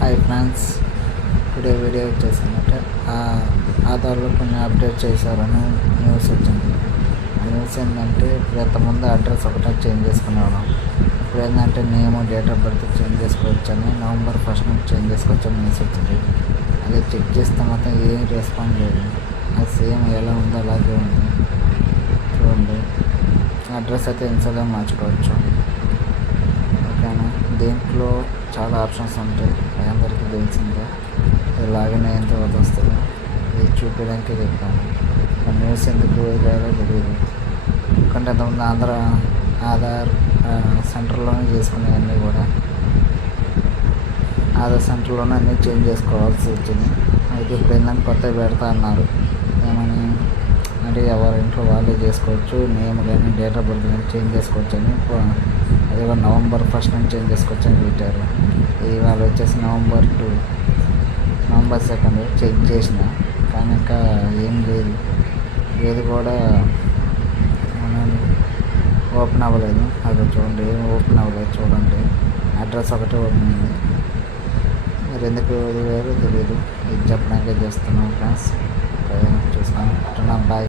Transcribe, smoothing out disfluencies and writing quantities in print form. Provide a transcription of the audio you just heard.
Hi friends, today video వచ్చేసిందంటే ఆధార్లో కొన్ని update చేశారని news వచ్చింది. ఆ న్యూస్ ఏంటంటే ఇప్పుడు ఇంతకుముందు అడ్రస్ ఒకటే చేంజ్ చేసుకునేవాళ్ళం. ఇప్పుడు ఏంటంటే name, date of birth change చేసుకోవచ్చని November 1st నుంచి చేంజ్ చేసుకోవచ్చని న్యూస్ వచ్చింది. అదే చెక్ చేస్తే మాత్రం ఏం రెస్పాండ్ లేదు. అది సేమ్ ఎలా ఉందో అలాగే ఉంది. చూడండి, అడ్రస్ అయితే ఇన్స్టాలో మార్చుకోవచ్చు. ఓకేనా, దీంట్లో చాలా ఆప్షన్స్ ఉంటాయి, అందరికీ తెలిసిందే. లాగిన్ అయిన తర్వాత వస్తుంది. ఇది చూపించడానికి చెప్తాను. న్యూస్ ఎందుకు లేదో తెలియదు. ఎందుకంటే అంతకుముందు ఆధార్ సెంటర్లోనే చేసుకునేవన్నీ కూడా ఆధార్ సెంటర్లోనే అన్నీ చేంజ్ చేసుకోవాల్సి వచ్చింది. అయితే ఇప్పుడు ఏంటంటే కొత్తగా పెడతా అన్నారు. ఏమని అంటే ఎవరి ఇంట్లో వాళ్ళే చేసుకోవచ్చు, నేమ్ కానీ డేట్ ఆఫ్ బర్త్ కానీ చేంజ్ చేసుకోవచ్చు అని. అది కూడా November 1st నుంచి చేంజ్ చేసుకోవచ్చు అని పెట్టారు. ఇవాళ వచ్చేసి November 2nd చెక్ చేసిన, కానీ ఇంకా ఏం లేదు. ఏది కూడా ఓపెన్ అవ్వలేదు. అది చూడండి, ఏం ఓపెన్ అవ్వలేదు. చూడండి, అడ్రస్ ఒకటే ఓపెన్ అయింది. మరి ఎందుకు ఇది వేరు తెలియదు. ఇది చెప్పడానికే చేస్తున్నాం ఫ్రెండ్స్. చూసుకుంటున్నాం. బాయ్.